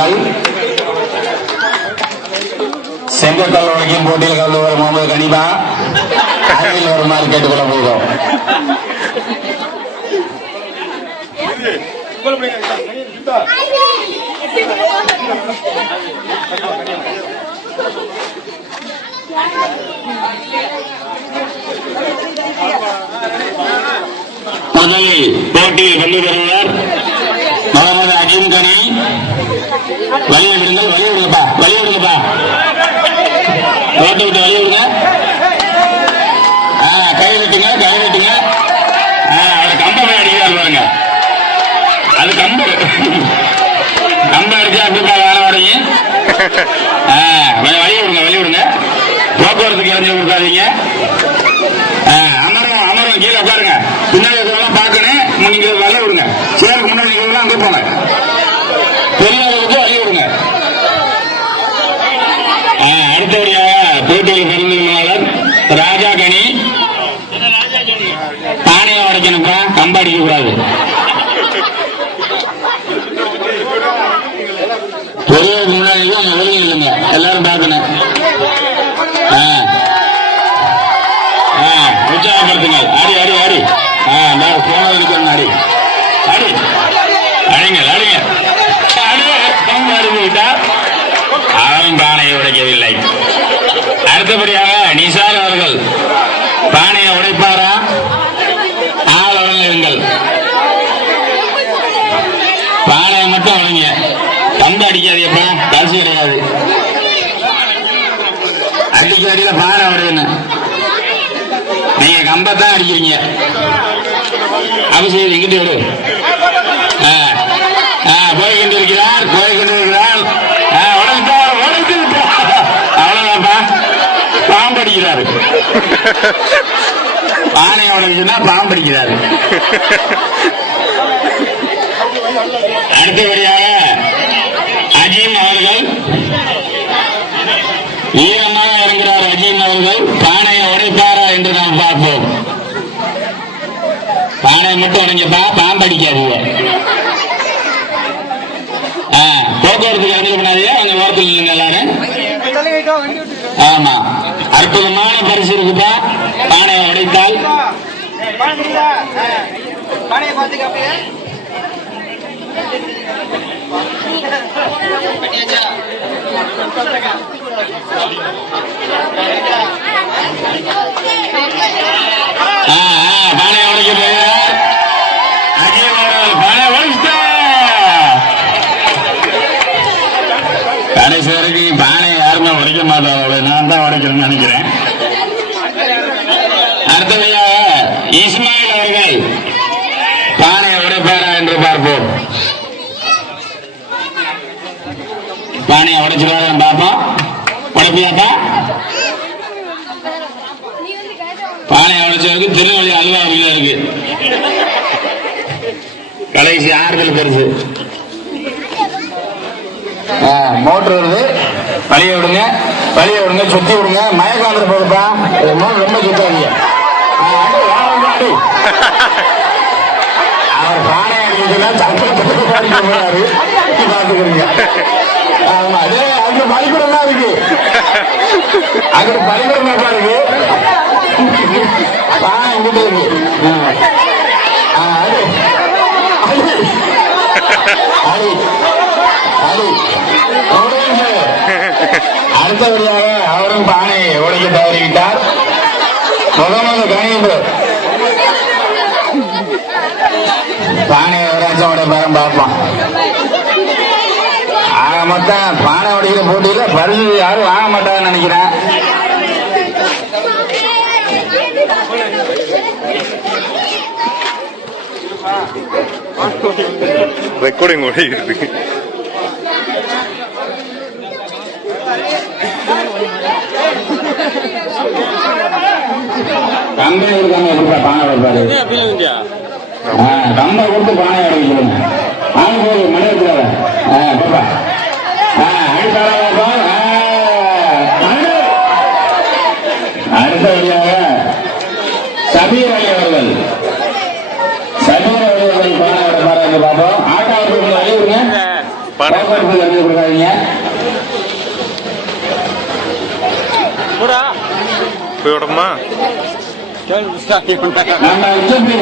விடுங்கள். செங்கக்கல் உடைக்கும் போட்டியில் கலந்து வரும் முகமது கனிபா அருகில் வருமாறு கேட்டுக்கொள்ள போகிறோம். முதலில் போட்டியில் பங்கு பெறுவர் முகமது அஜீம் கனி. வழிவிடுங்கள், வழிவிடுங்கப்பா, வழிவிடுங்கப்பா, ஓட்டு விட்டு வழிவிடுங்க. கை வெட்டுங்க, கை வெட்டுங்க. அவர் கம்பை அடிக்கிறார் பாருங்க. அது கம்பு அடிச்சா அப்படிப்பா வேலை உடையும். வழி விடுங்க, வழி விடுங்க. போக்குவரத்துக்கு இறங்கி கொடுக்காதீங்க. அமரம் அமரம் கீழே உட்காருங்க. பின்னாடி இருக்கிறதெல்லாம் பார்க்கணும். நீங்க வழி விடுங்க. சேருக்கு முன்னாடி இருக்கிறதெல்லாம் அங்கே போங்க. பெரியவர்களுக்கு வழி விடுங்க. அடுத்தபடியாக போட்டியில் பெருமையாளர் ராஜா கனி. பானையை உடைக்கணும்ப்பா, கம்பு அடிக்க கூடாது. பெரியவருக்கு முன்னாடி வெளியே இல்லைங்க, எல்லாரும் பார்க்கணும். உற்சாகப்படுத்துங்க. ஆடி ஆடி ஆடி போனதுக்கு ஆடி ஆடி அடிங்க அடிங்க. அவரும் பானையை உடைக்கவில்லை. அடுத்தபடியாக நிசார் அவர்கள் பானையை உடைப்பாரா? ஆளுடன் இருங்கள். பானையை மட்டும் உடைங்க, கம்பு அடிக்காதீப்பா, காசு கிடையாது. அடிக்க அடியில பானை உடையணும். நீங்க கம்பத்தான் அடிக்கிறீங்க. அவசியம் இங்கிட்டு விடு. போய் கொண்டிருக்கிறார், போய் கொண்டிருக்கிறார். அவ்வளவுதான்ப்பா, பாம்பு அடிக்கிறாரு. பானையை உடைச்சுன்னா பாம்பு அடிக்கிறாரு. அடுத்தபடியாக அஜீம் அவர்கள் ஈரமாக இறங்குகிறார். அஜீம் அவர்கள் பானையை உடைப்பாரா என்று நாம் பார்ப்போம். பானையை மட்டும் உடைஞ்சப்பா, பாம்பு அடிக்காதீங்க. போக்குவரத்துக்கு இறங்கி பண்ணாதீங்க. அவங்க ஓரத்தில் இல்லைங்க எல்லாரும். ஆமா, அற்புதமான பரிசு இருக்குப்பா. பானையை உடைத்தால் பானையை உடைக்க போகிறார். பானை உடைச்சிட்டா. கடைசி வரைக்கும் பானையை யாருமே உடைக்க மாட்டாங்க. நான் தான் உடைக்கிறேன்னு நினைக்கிறேன். அடுத்தபடியாக இஸ்மாயில் அவர்கள் பானையை உடைப்பாரா என்று பார்ப்போம். பானையை உடைச்சிருவாரு பார்ப்போம். உடைப்பியாப்பா? பானையை உடைச்சவருக்கு திருநெல்வேலி அல்வா உள்ள இருக்கு. கடைசி ஆறுதல் பரிசு. மோட்டர் வருது, வழிய விடுங்க, வழிய விடுங்க, சுத்தி விடுங்க. மயக்காந்திர போகுதுப்பா, ரொம்ப சுத்தாதீங்க. அவர் பானை அடிச்சுன்னா சட்டத்துக்கு போறாரு, பாத்துக்கிறீங்க. ஆமா, அதே அங்க பள்ளிக்கூடம் தான் இருக்கு. அங்க பள்ளிக்கூடம் தான் இருக்கு. பானை எங்கிட்ட இருக்கு. அடுத்தபடியாக அவரும் பானையை உடைக்க தவறிவிட்டார். முகமது கனீபு பானையை வராச்சும் உடைப்பாரம் பார்ப்போம். ஆக மொத்தம் பானை உடைக்கிற போட்டியில பரிசு யாரும் வாங்க மாட்டாங்கன்னு நினைக்கிறேன். ரெக்கார்டிங் ஓடிட்டு கம்பை கொடுக்காம பானை உடைப்பாரு. கம்பை கொடுத்து பானை உடைக்கணும். ஆளுக்கு ஒரு மணி இருக்கிறாங்க. அடுத்தபடியாக சபீர் அலி அவர்கள் பானை உடைப்பாரு என்று பார்ப்போம். ஆட்டா அவர்கள் அழிவுங்க. பானை போக்குவரத்து எழுதி கொடுக்காதீங்க. போய் விடமா நம்ம உச்சப்படி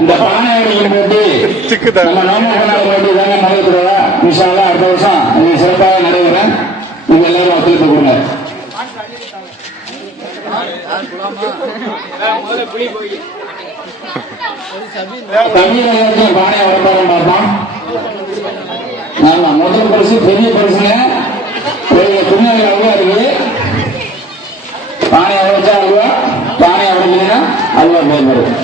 இந்த பானை போட்டு சிக்குதான் நம்ம நோம்பு கொண்டாட போட்டு தாங்க நடைபெறுவா. இன்ஷால்லா அடுத்த வருஷம் இது சிறப்பாக நடைபெறேன். நீங்க எல்லாரும் ஒத்துழைப்பு கொடுங்க. தமிழகத்தில் பானையை விளம்பரம் பார்த்தோம். ஆமா, முதல் பரிசு பெரிய பரிசுங்க. துணியாக அல்வா இருக்கு. பானையை வச்சா அல்வா, பானையை உடைக்கலைன்னா அல்வா பயன்படும்.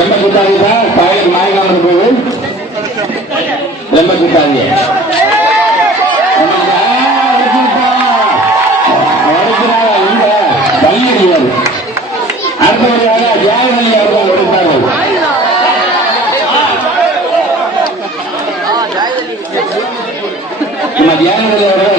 ரொம்ப குத்தாதீப்பா, காலையில் மாய்க்காம போகுது. ரொம்ப குத்தாதீங்க. அடுத்தவர்களாக தியாகவல்லி அவர்கள் எடுத்தார்கள். நம்ம தியாகவல்லி அவர்கள்